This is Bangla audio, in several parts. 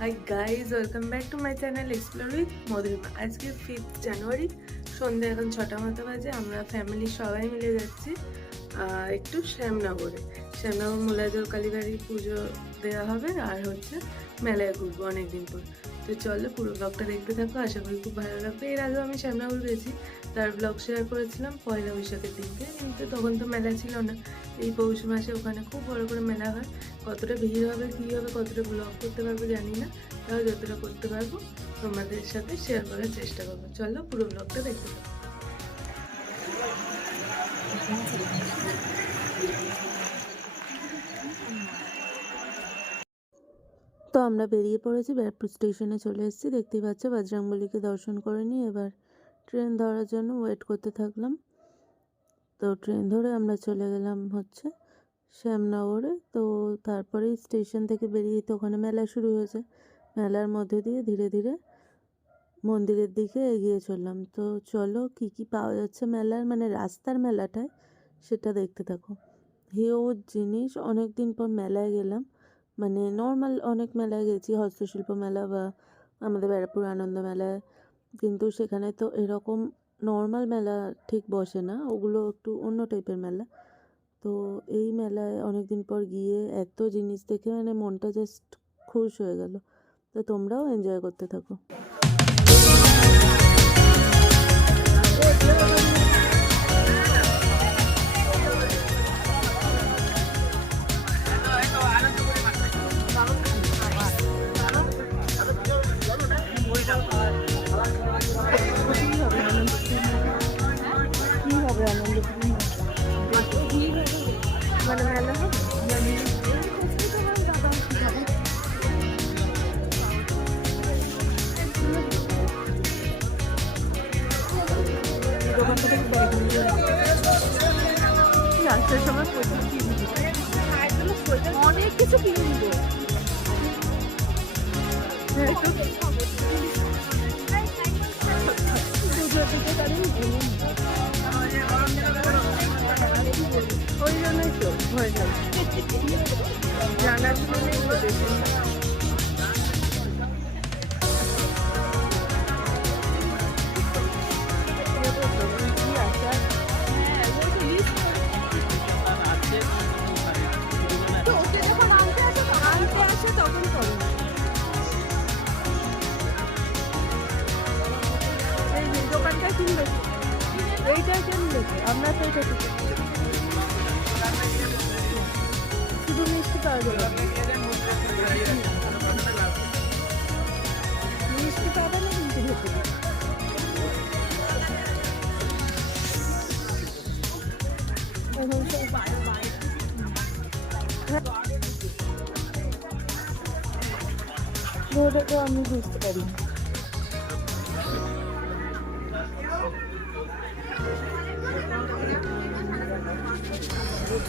Hi guys welcome back to my channel explore with Madhurima আজকে ফিফথ জানুয়ারি সন্ধ্যে এখন ছটা মতো বাজে, আমরা ফ্যামিলি সবাই মিলে যাচ্ছি একটু শ্যামনগরে। শ্যামনগর মুলাজোর কালীবাড়ি পুজো দেওয়া হবে, আর হচ্ছে মেলায় ঘুরবো অনেকদিন পর। তো চলো পুরো ব্লগটা দেখতে থাকো, আশা করি খুব ভালো লাগবে। এর আগেও আমি শ্যামনগর গেছি, তার ব্লগ শেয়ার করেছিলাম, পয়লা বৈশাখের দিনকে। কিন্তু তখন তো মেলা ছিল না। এই পৌষ মাসে ওখানে খুব বড় করে মেলা হয়। কতটা ভিড় হবে, কী হবে, কতটা ব্লগ করতে পারব জানি না। তাও যতটা করতে পারব, তোমাদের সাথে শেয়ার করার চেষ্টা করব। চলো পুরো ব্লগটা দেখতে থাকো। তো আমরা বেরিয়ে পড়েছি ব্যারাকপুর স্টেশনে চলে এসেছি। দেখতেই পাচ্ছ বজরংবলীকে দর্শন করে নিয়ে এবার ট্রেন ধরার জন্য ওয়েট করতে থাকলাম। তো ট্রেন ধরে আমরা চলে গেলাম হচ্ছে শ্যামনগরে। তো তারপরেই স্টেশন থেকে বেরিয়ে তো ওখানে মেলা শুরু হয়েছে। মেলার মধ্যে দিয়ে ধীরে ধীরে মন্দিরের দিকে এগিয়ে চললাম। তো চলো কি কি পাওয়া যাচ্ছে মেলার মানে রাস্তার মেলাটায় সেটা দেখতে থাকো। হিউজ জিনিস। অনেক দিন পর মেলায় গেলাম। মানে নর্মাল অনেক মেলায় গেছি, হস্তশিল্প মেলা বা আমাদের ব্যারাকপুর আনন্দ মেলায় কিন্তু সেখানে তো এরকম নর্মাল মেলা ঠিক বসে না, ওগুলো একটু অন্য টাইপের মেলা। তো এই মেলায় অনেক দিন পর গিয়ে এত জিনিস দেখে মানে মনটা জাস্ট খুশ হয়ে গেল। তো তোমরাও এনজয় করতে থাকো। ওই জন্যই তো হয়ে যাবে জানার শুনেই শুধু মিষ্টি পাওয়া যাবে মিষ্টি পাবে না কিন্তু Şurada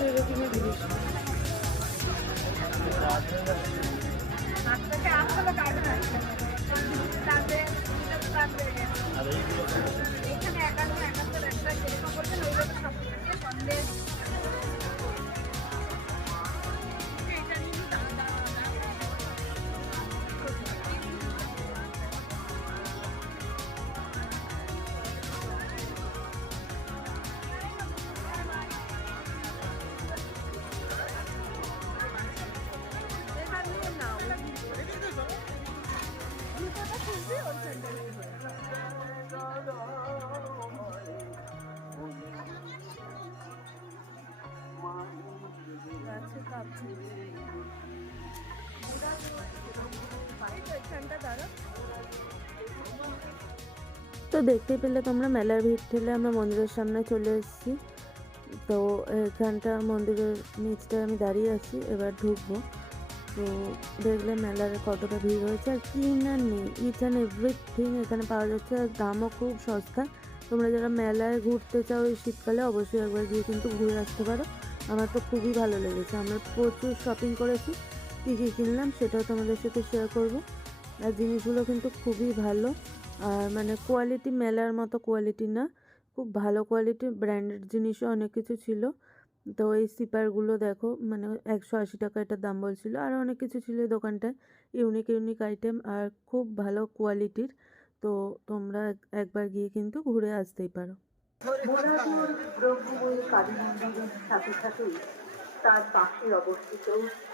da öğretime giriyor. তো এখানটা দাঁড়া তো দেখতে পেলে তোমরা মেলার ভিড় ঠেলে আমরা মন্দিরের সামনে চলে এসেছি। তো এখানটা মন্দিরের নিচটায় আমি দাঁড়িয়ে আছি, এবার ঢুকবো। তো দেখলে মেলার কতটা ভিড় হয়েছে আর কি না নেই ইচ অ্যান্ড এভরিথিং এখানে পাওয়া যাচ্ছে আর দামও খুব সস্তা। তোমরা যারা মেলায় ঘুরতে চাও এই শীতকালে অবশ্যই একবার গিয়ে কিন্তু ঘুরে আসতে পারো। আমার তো খুবই ভালো লেগেছে। আমরা প্রচুর শপিং করেছি, কী কী কিনলাম সেটাও তোমাদের সাথে শেয়ার করব। আর জিনিসগুলো কিন্তু খুবই ভালো। আর মানে কোয়ালিটি মেলার মতো কোয়ালিটি না, খুব ভালো কোয়ালিটির ব্র্যান্ডেড জিনিসও অনেক কিছু ছিল। তো এই স্লিপারগুলো দেখো মানে একশো আশি টাকা এটার দাম বলছিল। আর অনেক কিছু ছিল দোকানটায়, ইউনিক ইউনিক আইটেম আর খুব ভালো কোয়ালিটির। তো তোমরা এক- একবার গিয়ে কিন্তু ঘুরে আসতেই পারো। তার পাশে কালী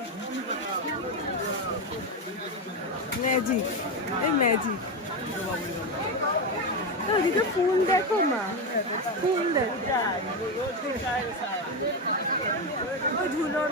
ম্যাজিক এই ম্যাজিক ওদিকে ফুল দেখো মা। ফুল দেখো। ঝুলন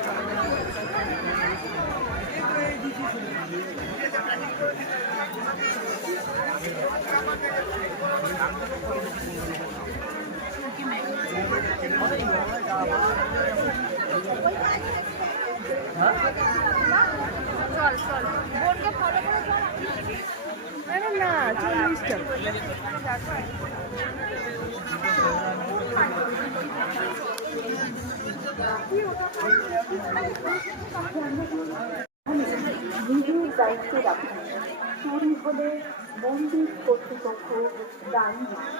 চল চল। বোনকে ফলো করে চল আরে না চল্লিশ টাকা রাখুন চুরি হলে মন্দির কর্তৃপক্ষ দায়ী নয়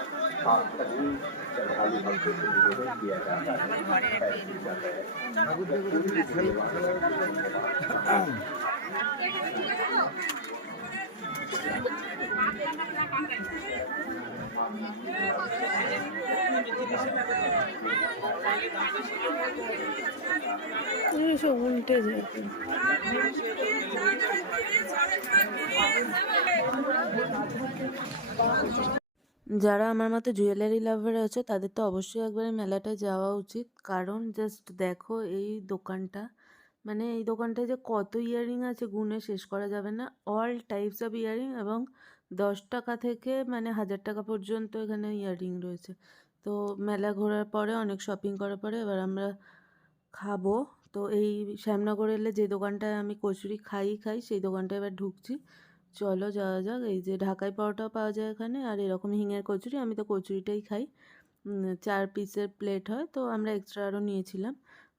সব উল্টে যায় যারা আমার মতো জুয়েলারি লাভার আছে, তাদের তো অবশ্যই একবার এই মেলাটায় যাওয়া উচিত। কারণ জাস্ট দেখো এই দোকানটা মানে এই দোকানটায় যে কত ইয়াররিং আছে, গুনে শেষ করা যাবে না। অল টাইপস অফ ইয়াররিং এবং দশ টাকা থেকে মানে হাজার টাকা পর্যন্ত এখানে ইয়াররিং রয়েছে। তো মেলা ঘোরার পরে, অনেক শপিং করার পরে এবার আমরা খাব। তো এই শ্যামনগর এলে যে দোকানটায় আমি কচুরি খাই খাই, সেই দোকানটায় এবার ঢুকছি। চলো যাওয়া যাক। এই যে ঢাকাই পাওয়াটাও পাওয়া যায় এখানে। আর এরকম হিঙের কচুরি, আমি তো কচুরিটাই খাই। চার পিসের প্লেট হয়, তো আমরা এক্সট্রা আরও নিয়েছিলাম।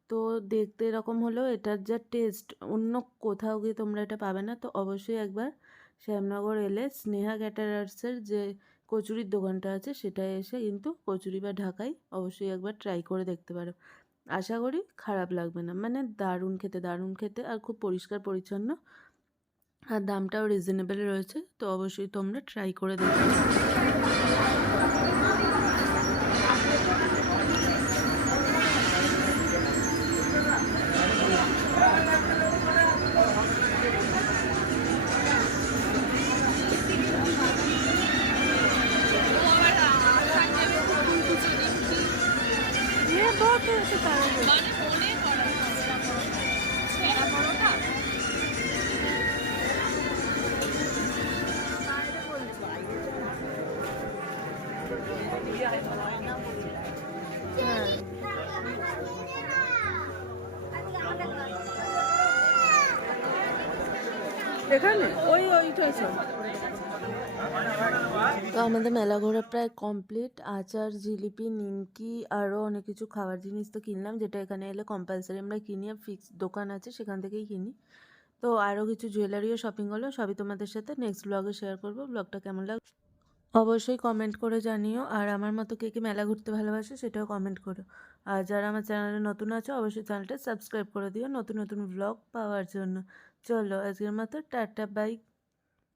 তো দেখতে এরকম হলেও এটার যা টেস্ট অন্য কোথাও গিয়ে তোমরা এটা পাবে না। তো অবশ্যই একবার শ্যামনগর এলে স্নেহা ক্যাটারার্সের যে কচুরির দোকানটা আছে, সেটায় এসে কিন্তু কচুরি বা ঢাকাই অবশ্যই একবার ট্রাই করে দেখতে পারো। আশা করি খারাপ লাগবে না। মানে দারুণ খেতে দারুণ খেতে আর খুব পরিষ্কার, পরিচ্ছন্ন আর দামটাও রিজনেবেল রয়েছে, তো অবশ্যই তোমরা ট্রাই করে দেখো। এখানে ওই ওইটা সব তো আমাদের মেলা ঘোরা প্রায় কমপ্লিট আচার, জিলিপি, নিমকি আরও অনেক কিছু খাবার জিনিস তো কিনলাম, যেটা এখানে এলে কম্পালসারি আমরা কিনি আর ফিক্স দোকান আছে সেখান থেকেই কিনি। তো আরও কিছু জুয়েলারিও শপিং হলো সবই তোমাদের সাথে নেক্সট ব্লগে শেয়ার করব। ব্লগটা কেমন লাগ অবশ্যই কমেন্ট করে জানিও। আর আমার মতো কে কে মেলা ঘুরতে ভালোবাসে সেটাও কমেন্ট করো। আর যারা আমার চ্যানেলে নতুন আছো, অবশ্যই চ্যানেলটা সাবস্ক্রাইব করে দিও নতুন নতুন ব্লগ পাওয়ার জন্য। চলো আজকের মতো, টাটা বাই